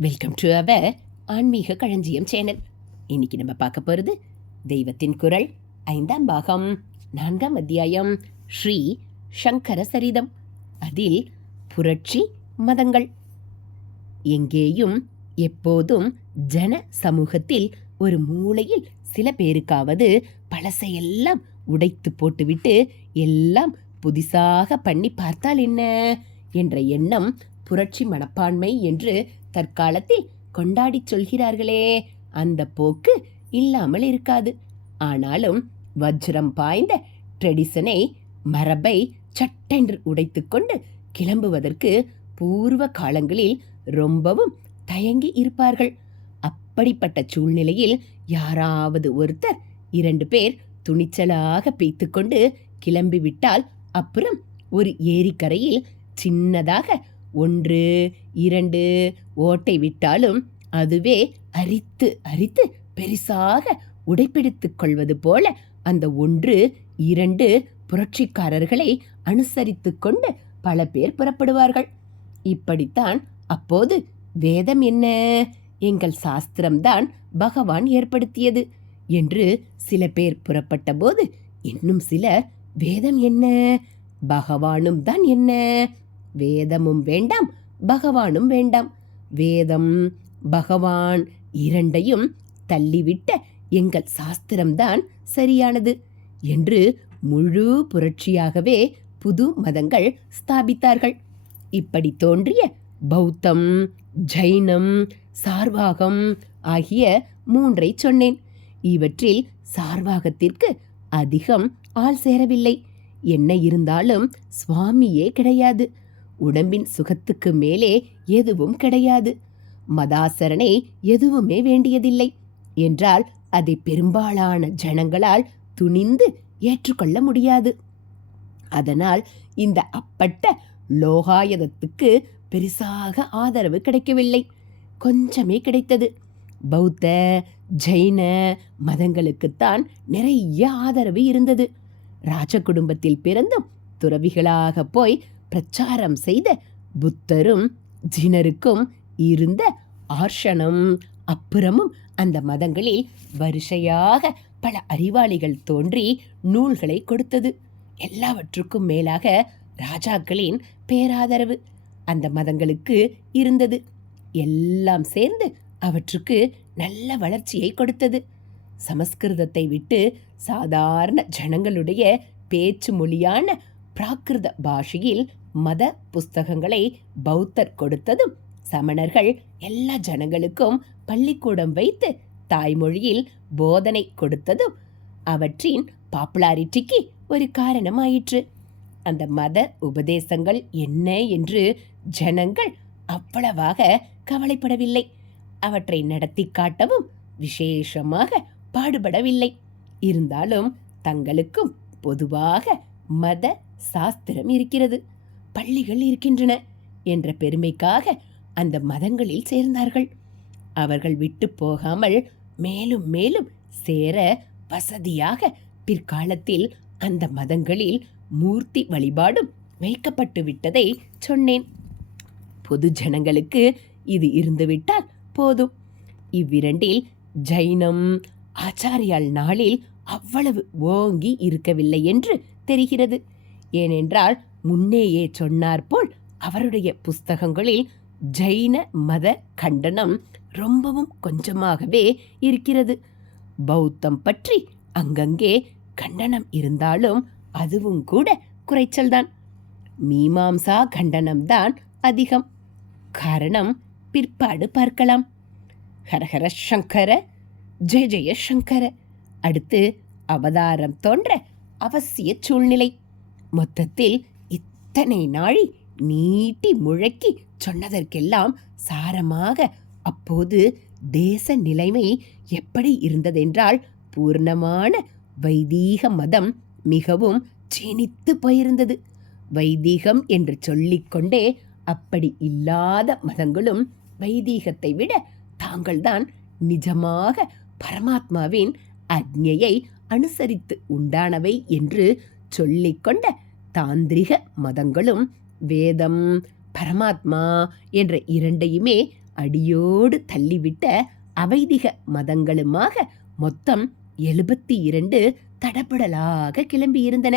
Welcome to our ஆன்மீக களஞ்சியம் channel. இன்னைக்கு நம்ம பார்க்க போகிறது தெய்வத்தின் குரல் ஐந்தாம் பாகம் நான்காம் அத்தியாயம் ஸ்ரீ சங்கர சரிதம். அதில் புரட்சி மதங்கள். எங்கேயும் எப்போதும் ஜன சமூகத்தில் ஒரு மூலையில் சில பேருக்காவது பழசையெல்லாம் உடைத்து போட்டுவிட்டு எல்லாம் புதிசாக பண்ணி பார்த்தால் என்ன? என்ற எண்ணம் புரட்சி மனப்பான்மை என்று தற்காலத்தில் கொண்டாடிச் சொல்கிறார்களே. அந்த போக்கு இல்லாமல் இருக்காது. ஆனாலும் வஜ்ரம் பாய்ந்த ட்ரெடிசனை மரபை சட்டென்று உடைத்துக்கொண்டு கிளம்புவதற்கு பூர்வ காலங்களில் ரொம்பவும் தயங்கி இருப்பார்கள். அப்படிப்பட்ட சூழ்நிலையில் யாராவது ஒருத்தர் இரண்டு பேர் துணிச்சலாக பேய்த்துக்கொண்டு கிளம்பிவிட்டால் அப்புறம் ஒரு ஏரிக்கரையில் சின்னதாக ஒன்று இரண்டு ஓட்டை விட்டாலும் அதுவே அரித்து அரித்து பெரிசாக உடைப்பிடித்துக் கொள்வது போல அந்த ஒன்று இரண்டு புரட்சிக்காரர்களை அனுசரித்துக் கொண்டு பல பேர் புறப்படுவார்கள். இப்படித்தான் அப்போது வேதம் என்ன? எங்கள் சாஸ்திரம்தான் பகவான் ஏற்படுத்தியது என்று சில பேர் புறப்பட்ட போது இன்னும் சிலர் வேதம் என்ன? பகவானும் தான் என்ன? வேதமும் வேண்டாம் பகவானும் வேண்டாம். வேதம் பகவான் இரண்டையும் தள்ளிவிட்ட எங்கள் சாஸ்திரம்தான் சரியானது என்று முழு புரட்சியாகவே புது மதங்கள் ஸ்தாபித்தார்கள். இப்படி தோன்றிய பௌத்தம் ஜைனம் சார்வாகம் ஆகிய மூன்றை சொன்னேன். இவற்றில் சார்வாகத்திற்கு அதிகம் ஆள் சேரவில்லை. என்ன இருந்தாலும் சுவாமியே கிடையாது. உடம்பின் சுகத்துக்கு மேலே எதுவும் கிடையாது. மதாசரணை எதுவுமே வேண்டியதில்லை என்றால் அதை பெரும்பாலான ஜனங்களால் துணிந்து ஏற்றுக்கொள்ள முடியாது. அதனால் இந்த அப்பட்ட லோகாயதத்துக்கு பெரிசாக ஆதரவு கிடைக்கவில்லை. கொஞ்சமே கிடைத்தது. பௌத்த ஜைன மதங்களுக்குத்தான் நிறைய ஆதரவு இருந்தது. ராஜ குடும்பத்தில் பிறந்தும் துறவிகளாக போய் பிரச்சாரம் செய்த புத்தரும் ஜினருக்கும் இருந்த ஆர்ஷனம் அப்புறமும் அந்த மதங்களில் வரிசையாக பல அறிவாளிகள் தோன்றி நூல்களை கொடுத்தது. எல்லாவற்றுக்கும் மேலாக ராஜாக்களின் பேராதரவு அந்த மதங்களுக்கு இருந்தது. எல்லாம் சேர்ந்து அவற்றுக்கு நல்ல வளர்ச்சியை கொடுத்தது. சமஸ்கிருதத்தை விட்டு சாதாரண ஜனங்களுடைய பேச்சு மொழியான பிராகிருத பாஷையில் மத புஸ்தகங்களை பௌத்தர் கொடுத்ததும் சமணர்கள் எல்லா ஜனங்களுக்கும் பள்ளிக்கூடம் வைத்து தாய்மொழியில் போதனை கொடுத்ததும் அவற்றின் பாப்புலாரிட்டிக்கு ஒரு காரணமாயிற்று. அந்த மத உபதேசங்கள் என்ன என்று ஜனங்கள் அவ்வளவாக கவலைப்படவில்லை. அவற்றை நடத்தி காட்டவும் விசேஷமாக பாடுபடவில்லை. இருந்தாலும் தங்களுக்கும் பொதுவாக மத சாஸ்திரம் இருக்கிறது. பள்ளிகள் இருக்கின்றன என்ற பெருமைக்காக அந்த மதங்களில் சேர்ந்தார்கள். அவர்கள் விட்டு போகாமல் மேலும் மேலும் சேர வசதியாக பிற்காலத்தில் அந்த மதங்களில் மூர்த்தி வழிபாடும் வைக்கப்பட்டு விட்டதை சொன்னேன். பொது ஜனங்களுக்கு இது இருந்துவிட்டால் போதும். இவ்விரண்டில் ஜைனம் ஆச்சாரியால் நாளில் அவ்வளவு ஓங்கி இருக்கவில்லை என்று தெரிகிறது. ஏனென்றால் முன்னேயே சொன்னார்போல் அவருடைய புஸ்தகங்களில் ஜைன மத கண்டனம் ரொம்பவும் கொஞ்சமாகவே இருக்கிறது. பௌத்தம் பற்றி அங்கங்கே கண்டனம் இருந்தாலும் அதுவும் கூட குறைச்சல்தான். மீமாம்சா கண்டனம்தான் அதிகம். காரணம் பிற்பாடு பார்க்கலாம். ஹரஹர சங்கர ஜெய ஜெய சங்கர. அடுத்து அவதாரம் தோன்ற அவசிய சூழ்நிலை. மொத்தத்தில் அத்தனை நாழி நீட்டி முழக்கி சொன்னதற்கெல்லாம் சாரமாக. அப்போது தேச நிலைமை எப்படி இருந்ததென்றால் பூர்ணமான வைதீக மதம் மிகவும் சீனித்து போயிருந்தது. வைதீகம் என்று சொல்லிக்கொண்டே அப்படி இல்லாத மதங்களும் வைதீகத்தை விட தாங்கள்தான் நிஜமாக பரமாத்மாவின் அக்ஞையை அனுசரித்து உண்டானவை என்று சொல்லிக்கொண்ட தாந்திரிக மதங்களும் வேதம் பரமாத்மா என்ற இரண்டையுமே அடியோடு தள்ளிவிட்ட அவைதிக மதங்களுமாக மொத்தம் எழுபத்தி இரண்டு தடபடலாக கிளம்பியிருந்தன.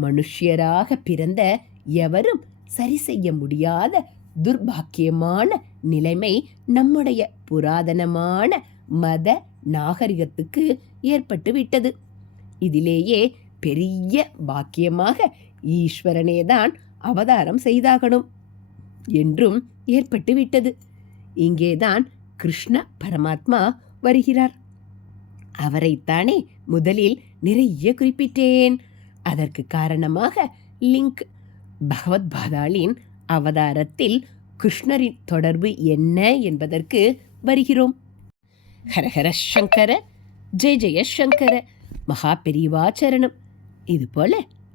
மனுஷ்யராக பிறந்த எவரும் சரி செய்ய முடியாத துர்பாக்கியமான நிலைமை நம்முடைய புராதனமான மத நாகரிகத்துக்கு ஏற்பட்டு விட்டது இதிலேயே பெரிய பாக்கியமாக ஈஸ்வரனேதான் அவதாரம் செய்தாகணும். என்றும் ஏற்பட்டு விட்டது. இங்கேதான் கிருஷ்ண பரமாத்மா வருகிறார். அவரைத்தானே முதலில் நிறைய குறிப்பிட்டேன். அதற்கு காரணமாக லிங்க் பகவத் பாதாளின் அவதாரத்தில் கிருஷ்ணரின் தொடர்பு என்ன என்பதற்கு வருகிறோம். ஹரஹர சங்கர ஜெய ஜெய சங்கர மகா பெரியவாச்சரணம் இது போல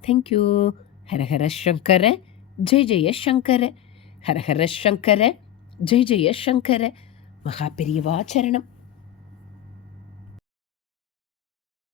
பண்ணுங்க தேங்க்யூ ஹரஹர சங்கர ஜெய ஜெய சங்கர ஹரஹர சங்கர ஜெய ஜெய சங்கர மகா பெரியவாச்சரணம்